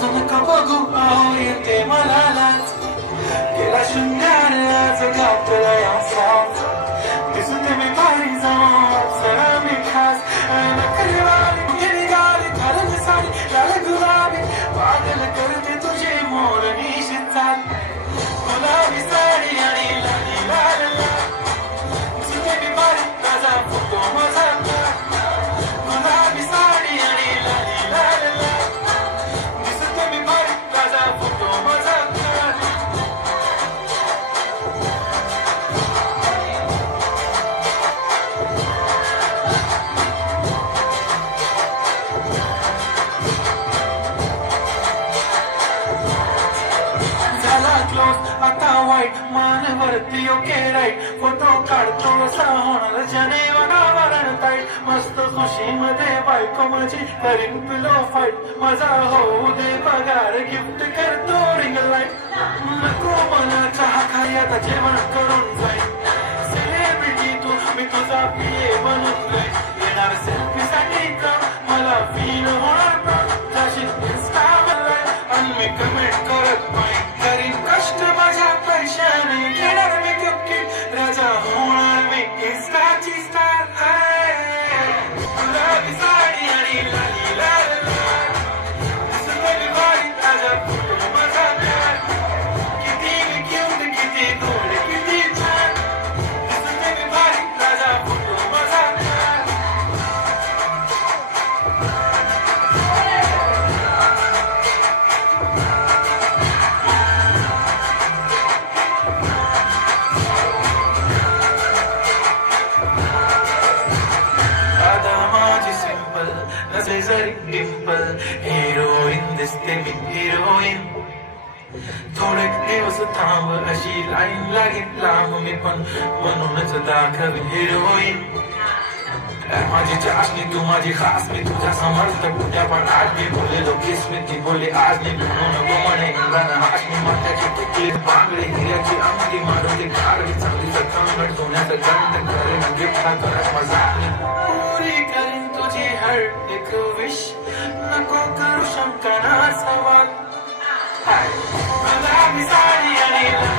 असं नका बघू येते मला लाज गेला शून्याने आज घातला या साथ दिसते मी भारी जाऊन सरा मी खास नकली वाली कुठे निघाली घालून साडी लाल गुलाबी पागल करते तुझे मोर निशित चाल गुलाबी साडी आणि लाली लाल दिसते मी भारी ताजा फोटो माझा गुलाबी साडी आणि लाली लाल दिसते मी भारी ताजा फोटो माझा आता वाईट मानवरती ओके राईट फोटो काढतो असा होणार जने वनावरण ताईट मस्त खुशी मध्ये बायको माझी करीन पिलो फाईट माझा होऊ दे पगार गिफ्ट करतो रिंग लाईट नको मला चहा खाई आता जेवण करून जाईल सेलिब्रिटी तू मी तुझा पिये बनून जाईल येणार सेल्फी साठी तर मला फील होणार जाशील इंस्टावर आणि मी कमेंट करत नाही करीन कष्ट माझ्या पैशाने घेणार मी किट राजा होणार मी इंस्टाची स्टार गुलाबी साडी आणि लाली लाल दिसते मी भारी ताजा फोटो माझा किती मी क्यूट किती गोड किती छान दिसते मी भारी ताजा फोटो माझा जरी डिंपल हिरोईन दिसते मी हिरोईन थोडे दिवस थांब अशी लाईन लागेल लांब मी पण म्हणूनच दाखवी हिरोईन माझी चाशनी तू माझी खास मी तुझ्या समर्थक उद्या पण आज मी बोललेलो किस मी ती बोलली आज मी म्हणून गो म्हणे इंद्रान हाशनी माथ्याची टिकली बांगडी हिऱ्याची अंगठी मारुती कारवी चांगलीचं कंगड सोन्याचं गंध करेन गिफ्ट हा करत मजा पुरी करीन तुझी हर एक विश नको करू शंका ना सवाल गुलाबी साडी आणि